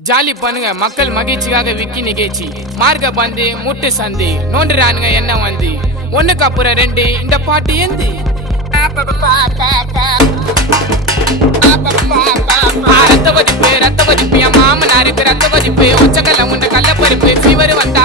jolly பண்ணுங்க மக்கள் மகிழ்ச்சிக்காக விக்கி நிகழ்ச்சி மார்க்க பந்து முட்டு சந்தி நோண்டுறானுங்க என்ன வந்து ஒண்ணுக்கு அப்புறம் ரெண்டு இந்த பாட்டு ஏந்து ரத்த வதிப்பு என் மாமனாருக்கு ரத்த வதிப்பு உச்சக்கல்ல உண்ட கள்ளப்பருப்பு ஃபீவர் வந்தா